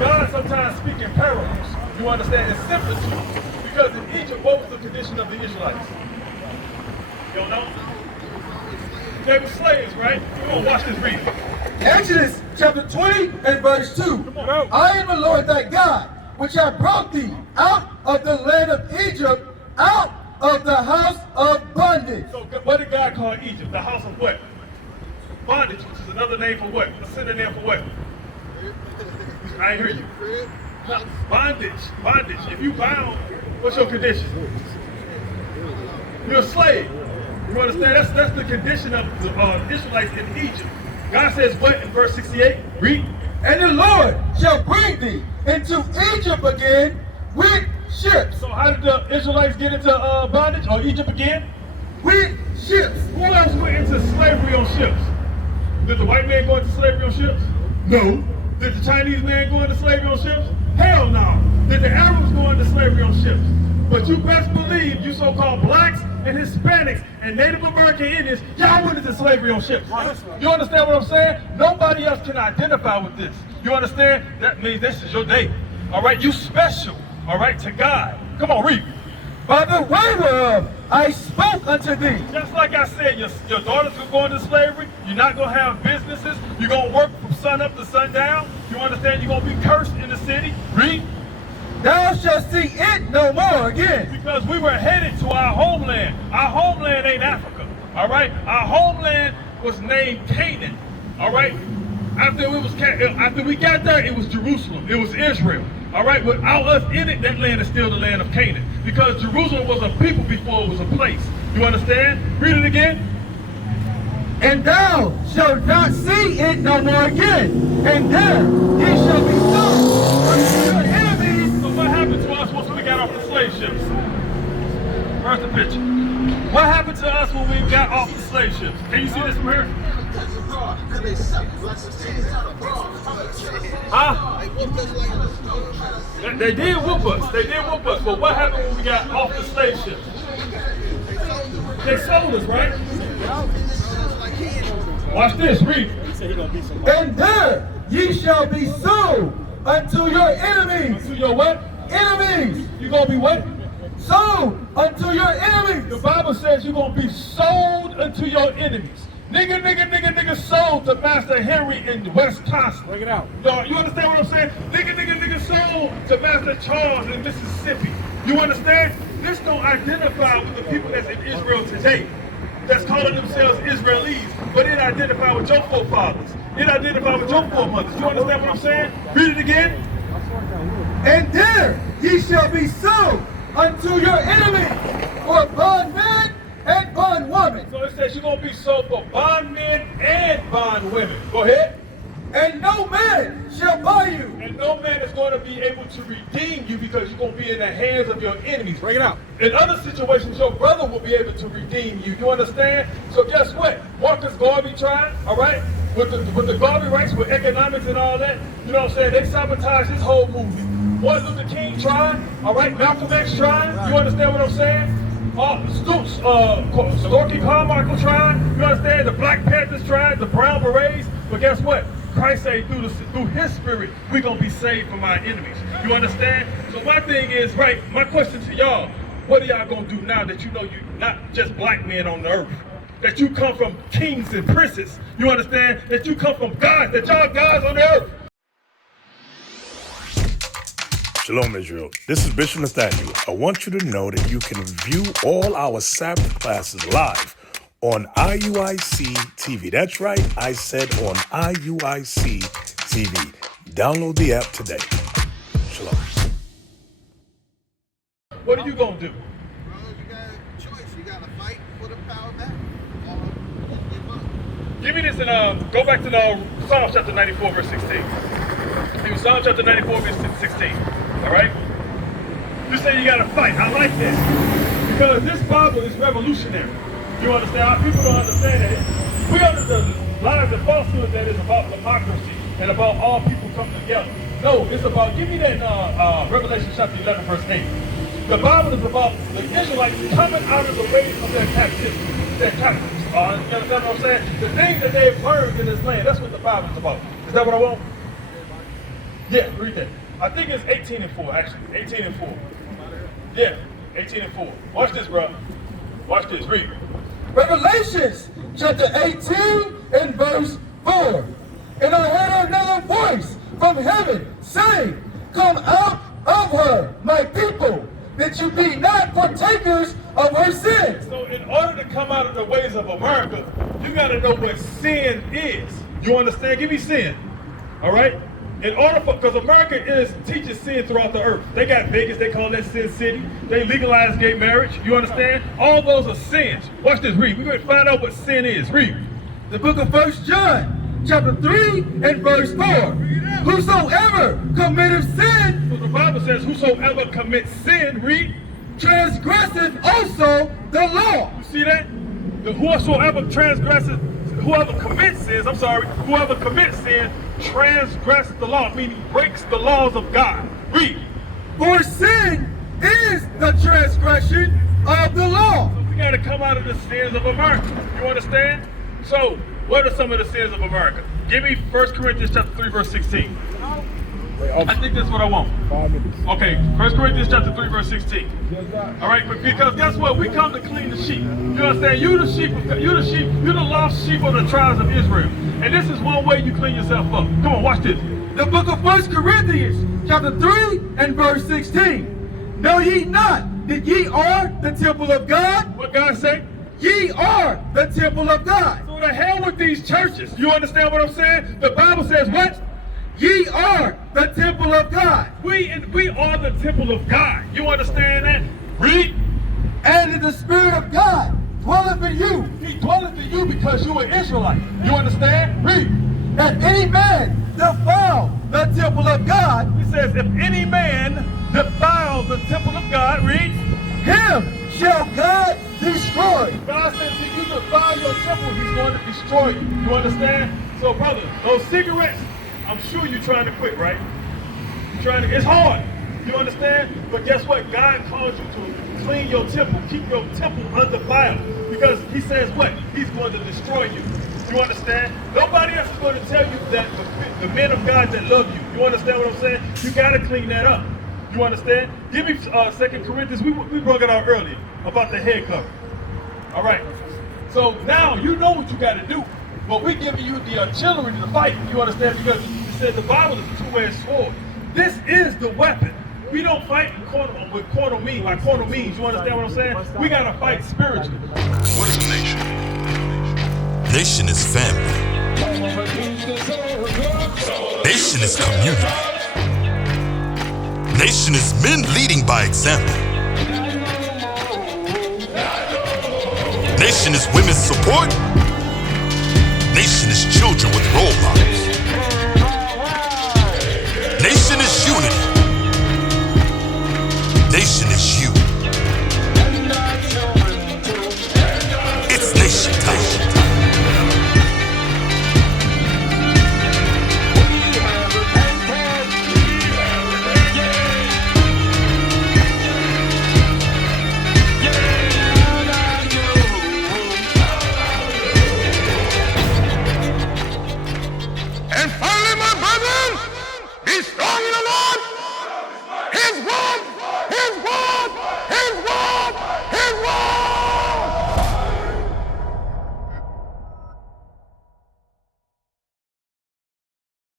God sometimes speaks in parables. You understand? In similitudes. Because in Egypt, what was the condition of the Israelites? You don't know? They were slaves, right? Come on, watch this reading. Exodus chapter 20 and verse 2. I am the Lord thy God, which have brought thee out of the land of Egypt, out of the house of bondage. So what did God call Egypt? The house of what? Bondage, which is another name for what? A synonym for what? I ain't hear you. No, bondage, bondage. If you bound, what's your condition? You're a slave. You understand? That's the condition of the Israelites in Egypt. God says what in verse 68? Read. And the Lord shall bring thee into Egypt again with ships. So how did the Israelites get into bondage or Egypt again? With ships. Who else went into slavery on ships? Did the white man go into slavery on ships? No. Did the Chinese man go into slavery on ships? Hell no. Did the Arabs go into slavery on ships? But you best believe you so-called blacks and Hispanics and Native American Indians, y'all went into slavery on ships. You understand what I'm saying? Nobody else can identify with this. You understand? That means this is your day. All right? You special. All right? To God. Come on, read. By the way whereof I spoke unto thee. Just like I said, your daughters will go into slavery. You're not going to have businesses. You're going to work from sun up to sundown. You understand? You're going to be cursed in the city. Read. Thou shalt see it no more again. Because we were headed to our homeland. Our homeland ain't Africa. All right? Our homeland was named Canaan. All right? After we got there, it was Jerusalem. It was Israel. All right? Without us in it, that land is still the land of Canaan. Because Jerusalem was a people before it was a place. You understand? Read it again. And thou shalt not see it no more again. And there ye shall be sold unto your enemies. So what happened to us once we got off the slave ships? Where's the picture? What happened to us when we got off the slave ships? Can you see this from here? Huh? They did whoop us. They did whoop us. But what happened when we got off the slave ships? They sold us, right? Watch this, read. And there ye shall be sold unto your enemies. Unto your what? Enemies. You gonna be what? Sold unto your enemies. The Bible says you're gonna be sold unto your enemies. Nigga sold to Master Henry in Wisconsin. Bring it out. You understand what I'm saying? Nigga sold to Master Charles in Mississippi. You understand? This don't identify with the people that's in Israel today, that's calling themselves Israelis, but it identify with your forefathers. It identify with your foremothers. You understand what I'm saying? Read it again. And there ye shall be sold unto your enemies for bondmen and bondwomen. So it says you're going to be sold for bondmen and bondwomen. Go ahead. And no man shall buy you. And no man is going to be able to redeem you because you're going to be in the hands of your enemies. Bring it out. In other situations, your brother will be able to redeem you. You understand? So guess what? Marcus Garvey tried, all right? With the Garvey rights, with economics and all that, you know what I'm saying? They sabotaged his whole movement. Martin Luther King tried, all right? Malcolm X tried. You understand what I'm saying? Storky Carmichael tried. You understand? The Black Panthers tried. The Brown Berets. But guess what? Christ said through his spirit, we're going to be saved from our enemies. You understand? So my thing is, right, my question to y'all, what are y'all going to do now that you know you're not just black men on the earth? That you come from kings and princes. You understand? That you come from gods, that y'all gods on the earth. Shalom, Israel. This is Bishop Nathaniel. I want you to know that you can view all our Sabbath classes live on IUIC TV. That's right, I said on IUIC TV. Download the app today. Shalom. What are you going to do? Bro, you got a choice. You got to fight for the power back. Give me this and go back to Psalm chapter 94, verse 16. Give me Psalm chapter 94, verse 16. All right? You say you got to fight. I like that. Because this Bible is revolutionary. You understand? Our people don't understand that. We understand the lies and falsehoods that is about democracy and about all people coming together. No, it's about, give me that Revelation chapter 11, verse 8. The Bible is about the Israelites coming out of the ways of their captivity. Their captives. You understand what I'm saying? The things that they've learned in this land, that's what the Bible is about. Is that what I want? Yeah, read that. I think it's 18 and 4, actually. 18 and 4. Yeah, 18 and 4. Watch this, bro. Watch this. Read. Revelations chapter 18 and verse 4. And I heard another voice from heaven saying, come out of her, my people, that you be not partakers of her sins. So in order to come out of the ways of America, you got to know what sin is. You understand? Give me sin. All right? In order for, because America teaches sin throughout the earth. They got Vegas, they call that Sin City. They legalize gay marriage. You understand? All those are sins. Watch this, read. We're going to find out what sin is. Read. The book of 1 John, chapter 3 and verse 4. Whosoever committeth sin, So the Bible says, whosoever commits sin, read. transgresseth also the law. You see that? The whosoever transgresses, whoever commits sin transgresses the law, meaning breaks the laws of God. Read. For sin is the transgression of the law. So we got to come out of the sins of America. You understand? So, what are some of the sins of America? Give me 1 Corinthians chapter 3, verse 16. I think that's what I want. Okay, 1 Corinthians chapter 3, verse 16. All right, because guess what? We come to clean the sheep. You understand? You the lost sheep of the tribes of Israel. And this is one way you clean yourself up. Come on, watch this. The book of 1 Corinthians, chapter 3 and verse 16. Know ye not that ye are the temple of God? What God say? Ye are the temple of God. So the hell with these churches. You understand what I'm saying? The Bible says what? Ye are the temple of God. We are the temple of God. You understand that? Read. And the Spirit of God dwelleth in you. He dwelleth in you because you are Israelite. You understand? Read. If any man defile the temple of God, He says, if any man defile the temple of God, read. him shall God destroy. God says, if you defile your temple, He's going to destroy you. You understand? So, brother, those cigarettes, I'm sure you're trying to quit, right? It's hard. You understand? But guess what? God calls you to clean your temple, keep your temple undefiled. Because He says what? He's going to destroy you. You understand? Nobody else is going to tell you that the men of God that love you. You understand what I'm saying? You got to clean that up. You understand? Give me 2 Corinthians. We brought it out earlier about the head cover. All right. So now you know what you got to do. But we're giving you the artillery to fight. You understand? Because it says the Bible is a two-edged sword. This is the weapon. We don't fight with carnal means. By carnal means, you understand what I'm saying? We got to fight spiritually. What is a nation? Nation is family. Nation is community. Nation is men leading by example. Nation is women's support. Nation is children with role models.